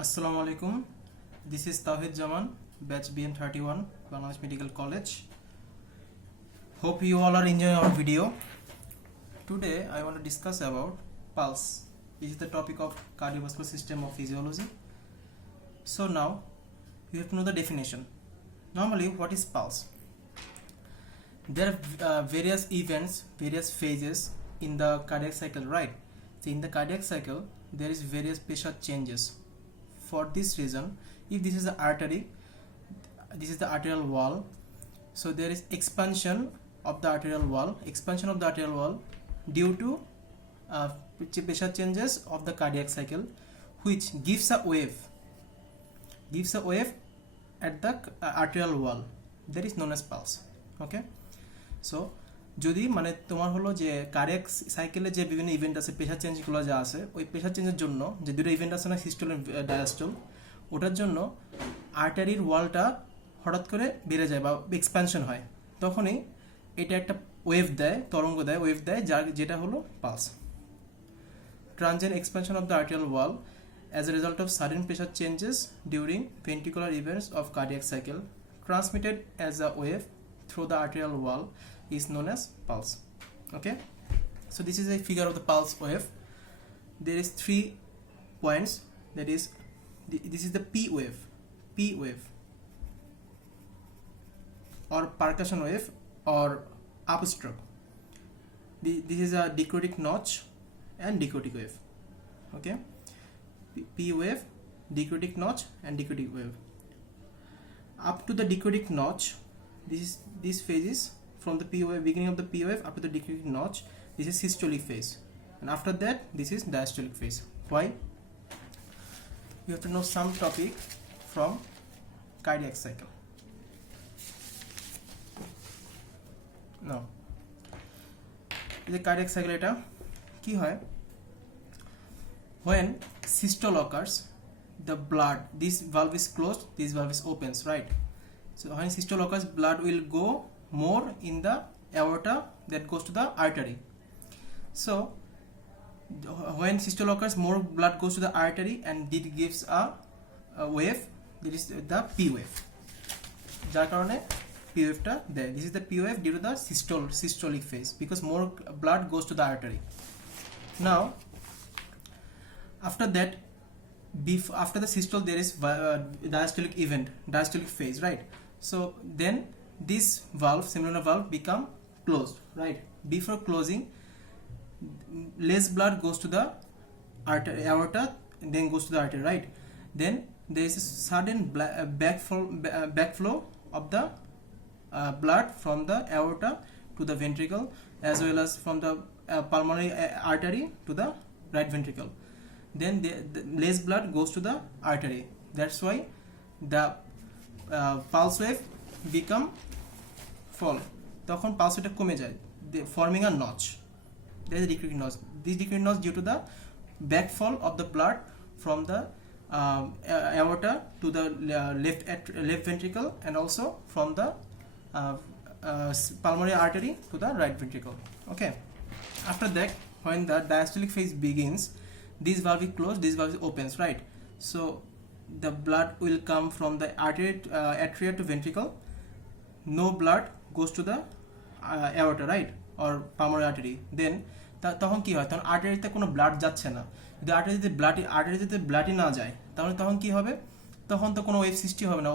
Assalamu alaikum. This is Tawhid Jaman, batch BN31, Bangladesh Medical College. Hope you all are enjoying our video. Today I want to discuss about pulse. This is the topic of cardiovascular system of physiology. So now you have to know the definition. Normally, what is pulse? There are various events, various phases in the cardiac cycle, right? So in the cardiac cycle, there is various pressure changes. For this reason, if this is the artery, this is the arterial wall, so there is expansion of the arterial wall due to pressure changes of the cardiac cycle, which gives a wave at the arterial wall, that is known as pulse. Okay, so যদি মানে তোমার হলো যে cardiac সাইকেলে যে বিভিন্ন event আছে, pressure চেঞ্জগুলো যা আছে, ওই প্রেশার চেঞ্জের জন্য যে দুটো ইভেন্ট আছে না, সিস্টোল এবং ডায়াস্টোল, ওটার জন্য আর্টারির ওয়ালটা হঠাৎ করে বেড়ে যায় বা এক্সপ্যানশন হয়, তখনই এটা একটা ওয়েভ দেয়, তরঙ্গ দেয়, যেটা হলো pulse. Transient expansion of the arterial wall as a result of sudden pressure changes during ventricular events of cardiac cycle transmitted as a wave through the arterial wall is known as pulse. Okay, so this is a figure of the pulse wave. There is 3 points, that is this is the P wave or percussion wave or upstroke. This is a dichrotic notch and dichrotic wave. Okay, P wave, dichrotic notch and dichrotic wave. Up to the dichrotic notch, this phase is from the P wave, beginning of the P wave up to the dichrotic notch. This is systolic phase, and after that this is diastolic phase. Why? You have to know some topic from cardiac cycle. Now, the cardiac cycle এটা কি হয়? When systole occurs, the blood, this valve is closed, this valve is opens, right? So when systole occurs, blood will go more in the aorta that goes to the artery. So when systole occurs, more blood goes to the artery and it gives a wave, that is the P wave. যার কারণে P wave টা দেয়. This is the P wave due to the systolic phase, because more blood goes to the artery. Now after that, after the systole, there is diastolic phase, right? So then this valve, similar valve, become closed, right? Before closing, less blood goes to the aorta, then goes to the artery, right? Then there is a sudden backflow of the blood from the aorta to the ventricle, as well as from the pulmonary artery to the right ventricle. Then the less blood goes to the artery. That's why the pulse wave become fall. তখন pulse wave কমে যায়, forming a notch. There is a decreasing notch. This decreasing notch due to the backfall of the blood from the aorta to the left ventricle, and also from the pulmonary artery to the right ventricle. Okay. After that, when the diastolic phase begins, this valve is closed, this valve opens, right? So the blood will come from the atria to ventricle. No blood goes to the aorta, right, or pulmonary artery. Then তখন কি হয়? তখন আর্টারিতে কোনো blood যাচ্ছে না। যদি আর্টারিতে ব্লাডই না যায়, তাহলে তখন কি হবে? তখন তো কোনো ওয়েভ সৃষ্টি হবে না,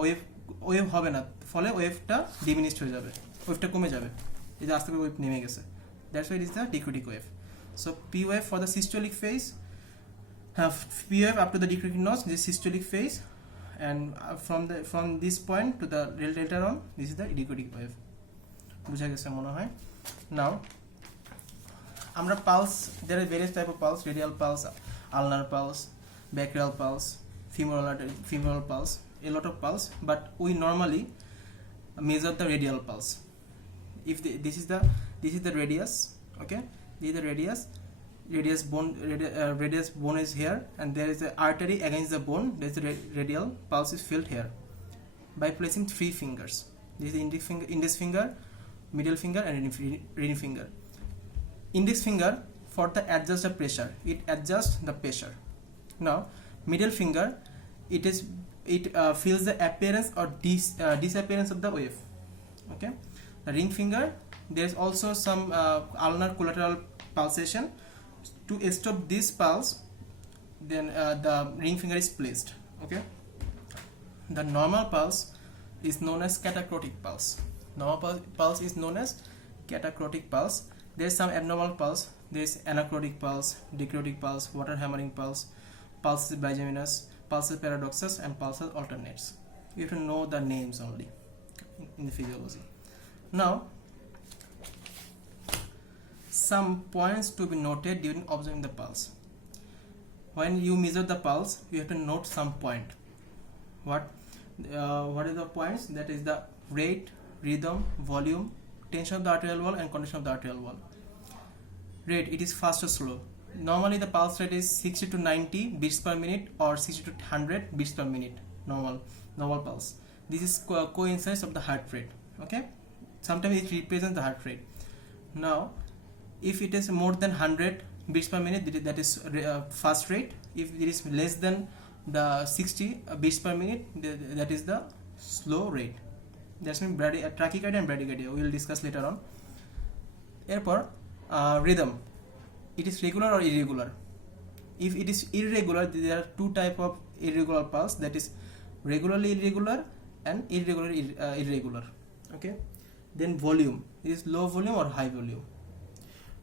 ওয়েভ হবে না, ফলে ওয়েভটা ডিমিনিশড হয়ে যাবে, ওয়েভটা কমে যাবে। এই যে আস্তে করে ওয়েভ নেমে গেছে, that's why it is the dicrotic wave. So P wave for the systolic phase, P wave up to the dichrotic notch, this systolic phase, and from this point to the later on, this is the dichrotic wave. বুঝা গেছে মনে হয়? Now আমরা pulse, there are various type of pulse: radial pulse, ulnar pulse, brachial pulse, femoral pulse, a lot of pulse, but we normally measure the radial pulse. If this is the radius, okay, this is the radius bone is here, and there is an artery against the bone. There is the radial pulse is felt here by placing 3 fingers. This is the index finger, middle finger, and ring finger. Index finger for the adjust the pressure, it adjusts the pressure. Now middle finger it feels the appearance or disappearance of the wave. Okay, the ring finger, there's also some ulnar collateral pulsation. To stop this pulse, then the ring finger is placed. Okay, the normal pulse is known as catacrotic pulse. Normal pulse is known as catacrotic pulse. There's some abnormal pulse. There's anacrotic pulse, dicrotic pulse, water hammering pulse, pulses bigeminous, pulses paradoxus, and pulses alternates. You have to know the names only in the physiology. Now, some points to be noted during observing the pulse. When you measure the pulse, you have to note some point. What are the points? That is the rate, rhythm, volume, tension of the arterial wall, and condition of the arterial wall. Rate, it is fast or slow. Normally the pulse rate is 60 to 90 beats per minute or 60 to 100 beats per minute. Normal pulse. This is coincidence of the heart rate. Okay, sometimes it represents the heart rate. Now, if it is more than 100 beats per minute, that is fast rate. If it is less than the 60 beats per minute, that is the slow rate. That's mean tachycardia and bradycardia. We will discuss later on. Erpor rhythm, it is regular or irregular. If it is irregular, there are two type of irregular pulse, that is regularly irregular and irregularly irregular. Okay, then volume, it is low volume or high volume.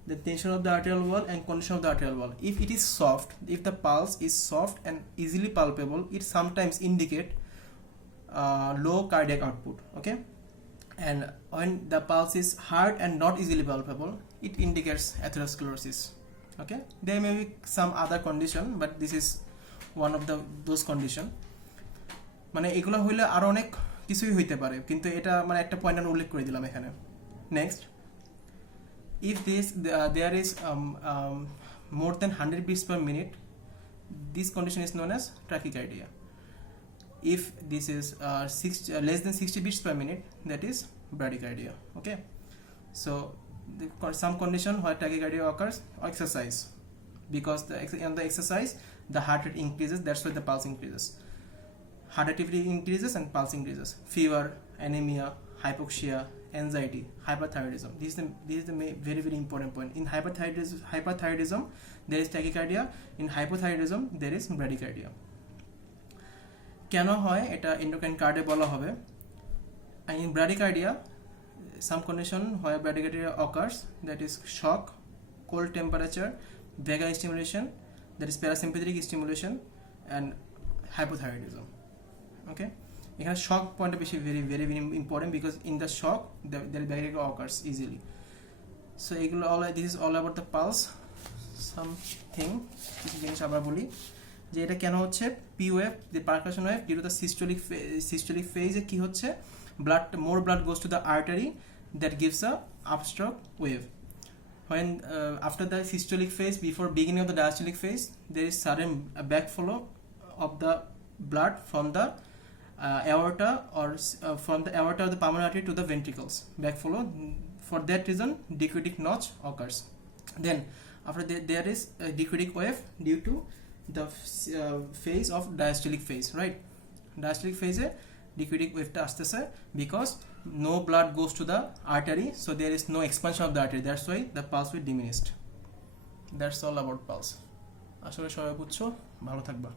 The tension of the arterial wall and condition of the arterial wall. If it is soft, if the pulse is soft and easily palpable, it sometimes indicate low cardiac output. Okay, and when the pulse is hard and not easily palpable, it indicates atherosclerosis. Okay, there may be some other condition, but this is one of those condition. মানে এগুলো হইলে আরো অনেক কিছুই হইতে পারে, কিন্তু এটা মানে একটা পয়েন্ট আমি উল্লেখ করে দিলাম এখানে। Next, if there is more than 100 beats per minute, this condition is known as tachycardia. If this is less than 60 beats per minute, that is bradycardia. Okay, so some condition where tachycardia occurs, exercise, because on the exercise the heart rate increases, that's why the pulse increases. Heart activity increases and pulse increases. Fever, anemia, hypoxia, anxiety, hyperthyroidism. This is the very very important point. In hyperthyroidism there is tachycardia. In hypothyroidism there is bradycardia. কেন হয় এটা endocrine cardia বলা হবে। And in bradycardia, some condition where bradycardia occurs, that is shock, cold temperature, vagal stimulation, that is parasympathetic stimulation, and hypothyroidism. Okay, এখানে shock point বেশি very very very important, because in the shock the bradycardia occurs easily. So এগুলো this is all about the pulse. Something কিছু জিনিস আবার বলি যে এটা কেন হচ্ছে পি ওয়েভ, যে percussion wave, due to the systolic ফেজে কি হচ্ছে, more blood goes to the artery, that gives a upstroke wave. When after the systolic phase, before beginning of the diastolic phase, there is sudden backflow of the blood from the aorta or from the aorta of the pulmonary artery to the ventricles. Backflow. For that reason, dicritic notch occurs. Then after that, there is a dicritic wave due to the phase of diastolic phase, right? Diastolic phase dicritic wave টা আসতেছে because no blood goes to the artery, so there is no expansion of the artery, that's why the pulse will diminished. That's all about pulse. আসলে সবাই বুঝছো, ভালো থাকবা।